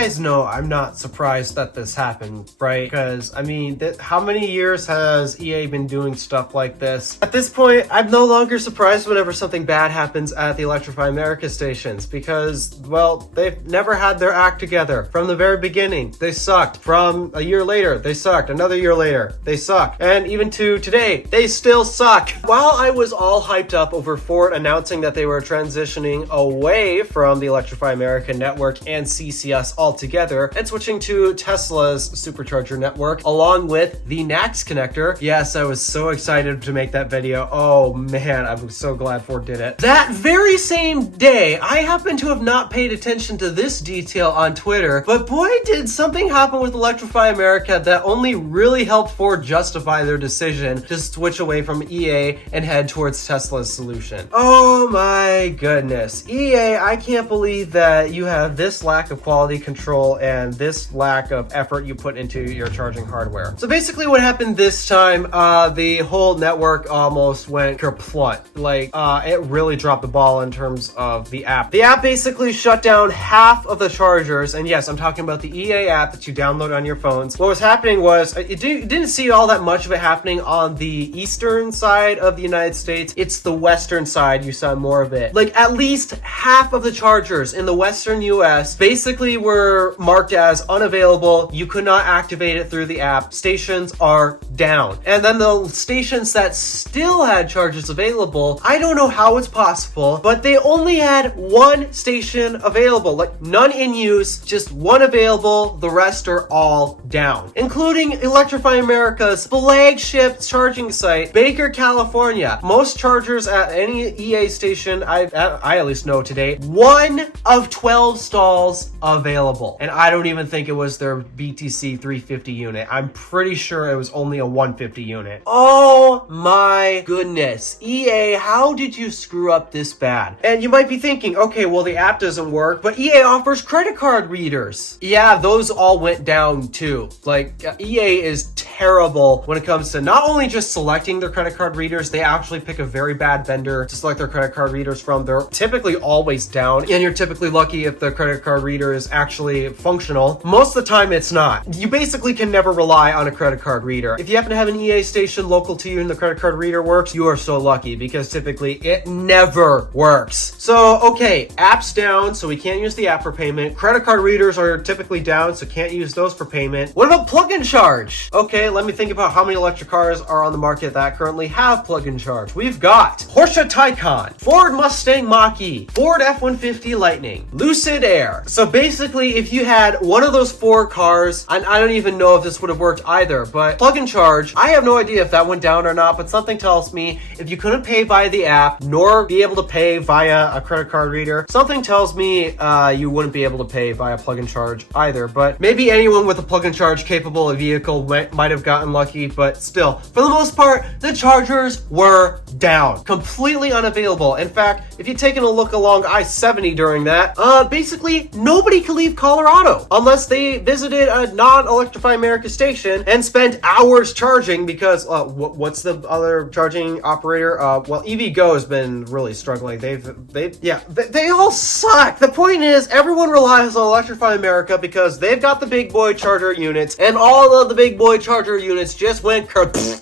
guys know I'm not surprised that this happened, right? Because, I mean, how many years has EA been doing stuff like this? At this point, I'm no longer surprised whenever something bad happens at the Electrify America stations because, well, they've never had their act together. From the very beginning, they sucked. From a year later, they sucked. Another year later, they suck. And even to today, they still suck. While I was all hyped up over Ford announcing that they were transitioning away from the Electrify America network and CCS altogether and switching to Tesla's supercharger network along with the NACS connector. Yes, I was so excited to make that video. Oh man, I'm so glad Ford did it. That very same day, I happen to have not paid attention to this detail on Twitter, but boy did something happen with Electrify America that only really helped Ford justify their decision to switch away from EA and head towards Tesla's solution. Oh my goodness. EA, I can't believe that you have this lack of quality control and this lack of effort you put into your charging hardware. So basically what happened this time, the whole network almost went kerplunk. Like, it really dropped the ball in terms of the app. The app basically shut down half of the chargers, and yes, I'm talking about the EA app that you download on your phones. What was happening was, you didn't see all that much of it happening on the eastern side of the United States. It's the western side you saw more of it. Like, at least half of the chargers in the western US basically were marked as unavailable. You could not activate it through the app. Stations are down. And then the stations that still had chargers available, I don't know how it's possible, but they only had one station available, like none in use, just one available. The rest are all down, including Electrify America's flagship charging site, Baker, California. Most chargers at any EA station I at least know today, 1 of 12 stalls available. And I don't even think it was their BTC 350 unit. I'm pretty sure it was only a 150 unit. Oh my goodness. EA, how did you screw up this bad? And you might be thinking, okay, well, the app doesn't work, but EA offers credit card readers. Yeah, those all went down too. Like, EA is terrible when it comes to not only just selecting their credit card readers, they actually pick a very bad vendor to select their credit card readers from. They're typically always down, and you're typically lucky if the credit card reader is actually functional. Most of the time, it's not. You basically can never rely on a credit card reader. If you happen to have an EA station local to you and the credit card reader works, you are so lucky because typically it never works. So, okay, app's down, so we can't use the app for payment. Credit card readers are typically down, so can't use those for payment. What about plug-in charge? Okay, let me think about how many electric cars are on the market that currently have plug-in charge. We've got Porsche Taycan, Ford Mustang Mach-E, Ford F-150 Lightning, Lucid Air. So basically, if you had one of those 4 cars, and I don't even know if this would have worked either, but plug-in charge, I have no idea if that went down or not, but something tells me if you couldn't pay via the app, nor be able to pay via a credit card reader, something tells me you wouldn't be able to pay via plug-in charge either. But maybe anyone with a plug-in charge capable vehicle might have gotten lucky, but still, for the most part, the chargers were down, completely unavailable. In fact, if you've taken a look along I-70 during that, basically nobody could leave Colorado unless they visited a non-Electrify America station and spent hours charging because what's the other charging operator? Well, EVgo has been really struggling. They all suck. The point is, everyone relies on Electrify America because they've got the big boy charger units, and all of the big boy charger units just went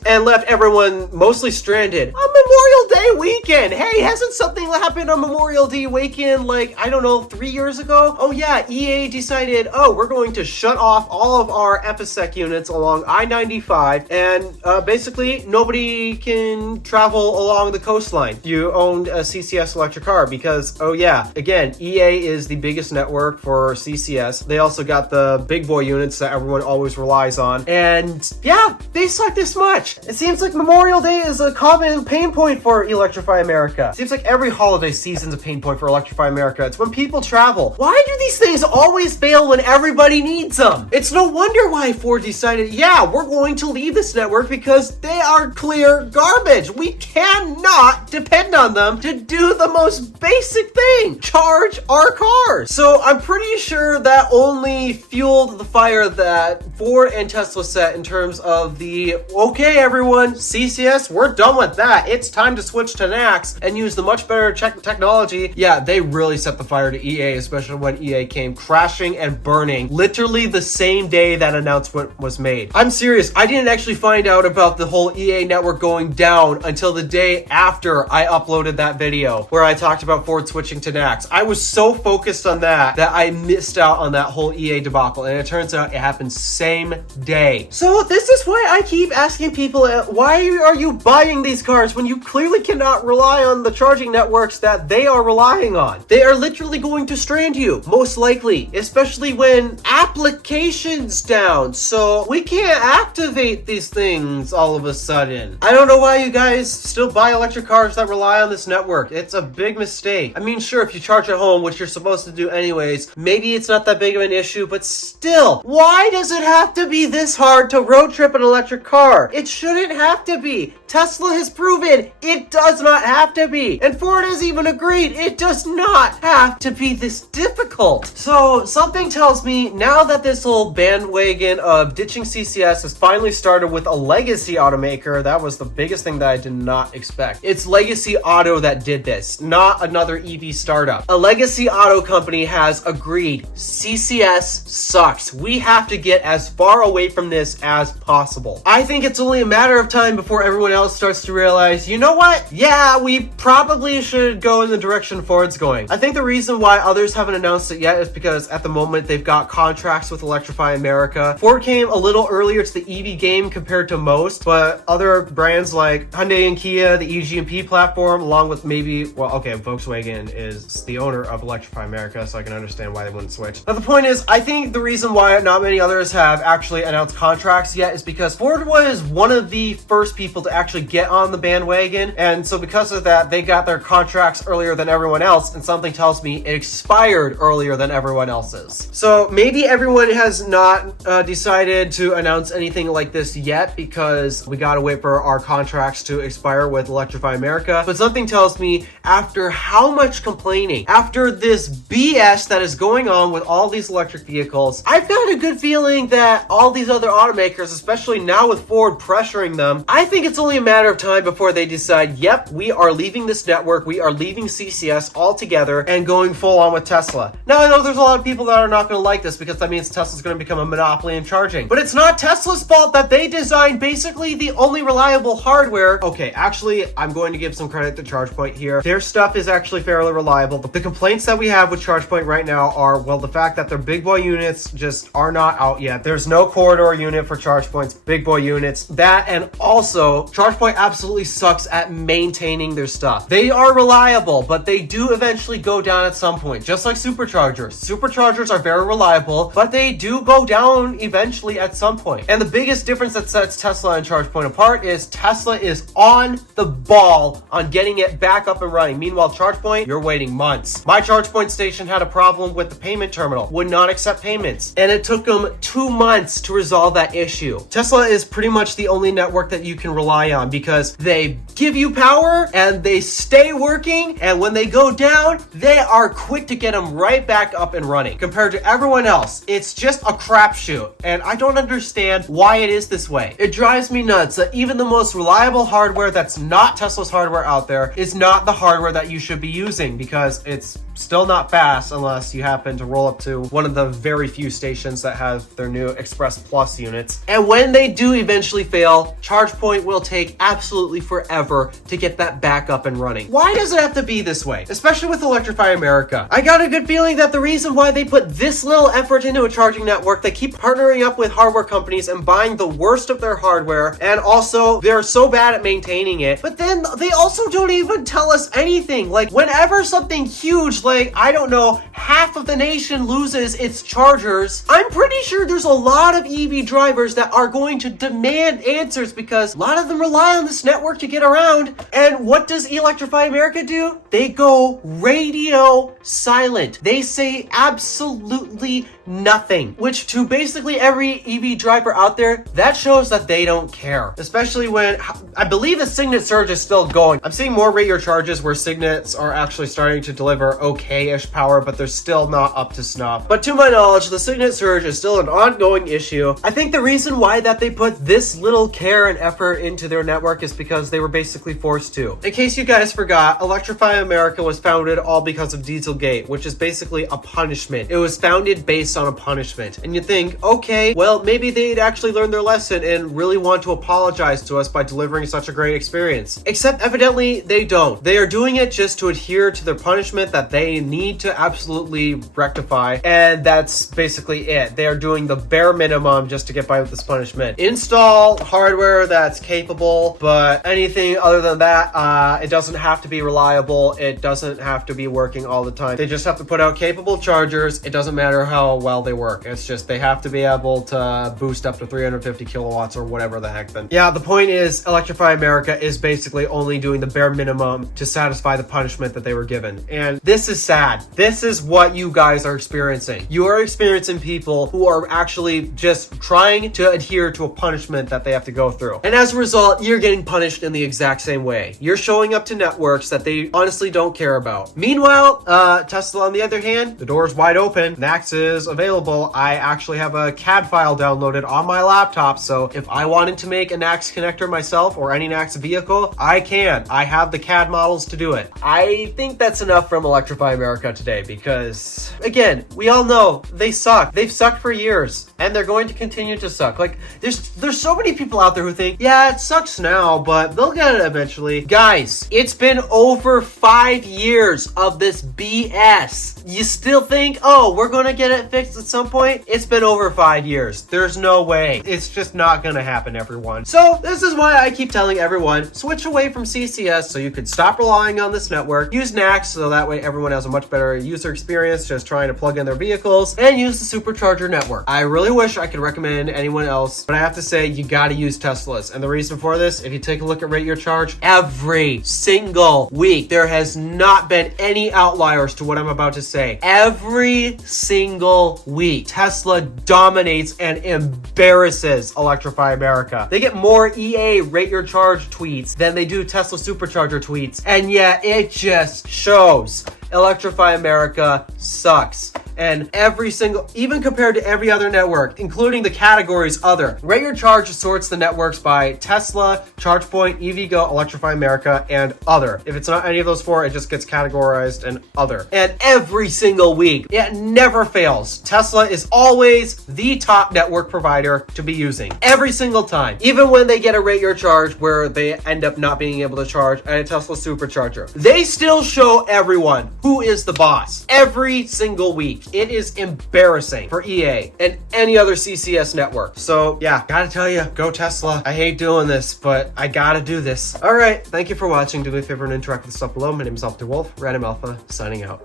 and left everyone mostly stranded on Memorial Day weekend. Hey, hasn't something happened on Memorial Day weekend, like, I don't know, 3 years ago? Oh yeah, EA decided, oh, we're going to shut off all of our EPISEC units along I-95, and basically nobody can travel along the coastline. You owned a CCS electric car because, oh yeah, again, EA is the biggest network for CCS. They also got the big boy units that everyone always relies on, and yeah, they suck this much. It seems like Memorial Day is a common pain point for Electrify America. It seems like every holiday season's a pain point for Electrify America. It's when people travel. Why do these things always fail when everybody needs them? It's no wonder why Ford decided, yeah, we're going to leave this network because they are clear garbage. We cannot depend on them to do the most basic thing, charge our cars. So I'm pretty sure that only fueled the fire that Ford and Tesla set in terms of the, okay everyone, CCS, we're done with that. It's time to switch to NACS and use the much better technology. Yeah, they really set the fire to EA, especially when EA came crashing and burning literally the same day that announcement was made. I'm serious, I didn't actually find out about the whole EA network going down until the day after I uploaded that video where I talked about Ford switching to NACS. I was so focused on that I missed out on that whole EA debacle, and it turns out it happened same day. So this is why I keep asking people, why are you buying these cars when you clearly cannot rely on the charging networks that they are relying on? They are literally going to strand you, most likely, especially when applications down. So we can't activate these things all of a sudden. I don't know why you guys still buy electric cars that rely on this network. It's a big mistake. I mean, sure, if you charge at home, which you're supposed to do anyways, maybe it's not that big of an issue, but still, why does it have to be this hard to road trip an electric car? It shouldn't have to be. Tesla has proven it does not have to be. And Ford has even agreed it does not have to be this difficult. So something tells me now that this whole bandwagon of ditching CCS has finally started with a legacy automaker, that was the biggest thing that I did not expect. It's Legacy Auto that did this, not another EV startup. A legacy auto company has agreed CCS sucks. We have to get as far away from this as possible. I think it's only a matter of time before everyone else starts to realize, you know what? Yeah, we probably should go in the direction Ford's going. I think the reason why others haven't announced it yet is because at the moment they've got contracts with Electrify America. Ford came a little earlier to the EV game compared to most, but other brands like Hyundai and Kia, the EG&P platform, along with maybe, well, okay, Volkswagen is the owner of Electrify America, so I can understand why they wouldn't switch. But the point is, I think the reason why not many others have actually announced contracts yet is because Ford was one of the first people to actually get on the bandwagon, and so because of that, they got their contracts earlier than everyone else, and something tells me it expired earlier than everyone else's. So maybe everyone has not decided to announce anything like this yet because we gotta wait for our contracts to expire with Electrify America, but something tells me after how much complaining, after this BS that is going on with all these electric vehicles, I've got a good feeling that all these other automakers, especially now with Ford pressuring them, I think it's only a matter of time before they decide, yep, we are leaving this network, we are leaving CCS altogether and going full on with Tesla. Now, I know there's a lot of people that are not going to like this because that means Tesla's going to become a monopoly in charging, but it's not Tesla's fault that they designed basically the only reliable hardware. Okay, actually, I'm going to give some credit to ChargePoint here. Their stuff is actually fairly reliable. The complaints that we have with ChargePoint right now are, well, the fact that their big boy units just are not out yet. There's no corridor unit for ChargePoint's big boy units. That, and also, ChargePoint absolutely sucks at maintaining their stuff. They are reliable, but they do eventually go down at some point, just like superchargers. Superchargers are very reliable, but they do go down eventually at some point. And the biggest difference that sets Tesla and ChargePoint apart is Tesla is on the ball on getting it back up and running. Meanwhile, ChargePoint, you're waiting months. My ChargePoint station had a problem with the payment terminal, would not accept payments, and it took them 2 months to resolve that issue. Tesla is pretty much the only network that you can rely on because they give you power and they stay working, and when they go down, they are quick to get them right back up and running. Compared to everyone else, it's just a crapshoot, and I don't understand why it is this way. It drives me nuts that even the most reliable hardware that's not Tesla's hardware out there is not the hardware that you should be using because it's still not fast unless you happen to roll up to one of the very few stations that have their new Express Plus units. And when they do eventually fail, ChargePoint will take absolutely forever to get that back up and running. Why does it have to be this way? Especially with Electrify America. I got a good feeling that the reason why they put this little effort into a charging network, they keep partnering up with hardware companies and buying the worst of their hardware, and also they're so bad at maintaining it, but then they also don't even tell us anything. Like whenever something huge, like, I don't know, half of the nation loses its chargers, I'm pretty sure there's a lot of EV drivers that are going to demand answers because a lot of them rely on this network to get around. And what does Electrify America do? They go radio silent. They say absolutely nothing. Which to basically every EV driver out there, that shows that they don't care. Especially when, I believe the Signet Surge is still going. I'm seeing more rate your charges where Signets are actually starting to deliver okay-ish power, but they're still not up to snuff. But to my knowledge, the Signet Surge is still an ongoing issue. I think the reason why that they put this little care and effort into their network is because they were basically forced to. In case you guys forgot, Electrify America was founded all because of Dieselgate, which is basically a punishment. It was founded based on a punishment. And you think, okay, well, maybe they'd actually learn their lesson and really want to apologize to us by delivering such a great experience. Except evidently they don't. They are doing it just to adhere to their punishment that they need to absolutely rectify, and that's basically it. They are doing the bare minimum just to get by with this punishment. Install hardware that's capable, but anything other than that, it doesn't have to be reliable. It doesn't have to be working all the time. They just have to put out capable chargers. It doesn't matter how well they work. It's just they have to be able to boost up to 350 kilowatts or whatever the heck. Then yeah, the point is Electrify America is basically only doing the bare minimum to satisfy the punishment that they were given. And this is sad. This is what you guys are experiencing. You are experiencing people who are actually just trying to adhere to a punishment that they have to go through. And as a result, you're getting punished in the exact same way. You're showing up to networks that they honestly don't care about. Meanwhile, Tesla on the other hand, the door's wide open. NACS is available. I actually have a CAD file downloaded on my laptop, so if I wanted to make a NACS connector myself or any NACS vehicle, I can. I have the CAD models to do it. I think that's enough from Electrify America today because, again, we all know they suck. They've sucked for years and they're going to continue to suck. Like, there's so many people out there who think, yeah, it sucks now, but they'll get it eventually. Guys, it's been over 5 years of this BS. You still think, oh, we're gonna get it fixed at some point? It's been over 5 years. There's no way. It's just not gonna happen, everyone. So this is why I keep telling everyone, switch away from CCS so you could stop relying on this network. Use NACS so that way everyone has a much better user experience just trying to plug in their vehicles, and use the supercharger network. I really wish I could recommend anyone else, but I have to say you gotta use Teslas. And the reason for this, if you take a look at Rate Your Charge, every single week there has not been any outliers to what I'm about to say. Every single week, Tesla dominates and embarrasses Electrify America. They get more EA Rate Your Charge tweets than they do Tesla Supercharger tweets, and yet it just shows Electrify America sucks. And every single, even compared to every other network, including the categories other, Rate Your Charge sorts the networks by Tesla, ChargePoint, EVgo, Electrify America, and other. If it's not any of those four, it just gets categorized in other. And every single week, it never fails. Tesla is always the top network provider to be using. Every single time. Even when they get a Rate Your Charge where they end up not being able to charge at a Tesla Supercharger, they still show everyone who is the boss. Every single week. It is embarrassing for EA and any other CCS network. So yeah, gotta tell you, go Tesla. I hate doing this, but I gotta do this. All right, thank you for watching. Do me a favor and interact with the stuff below. My name is DeWolf, Random Alpha, signing out.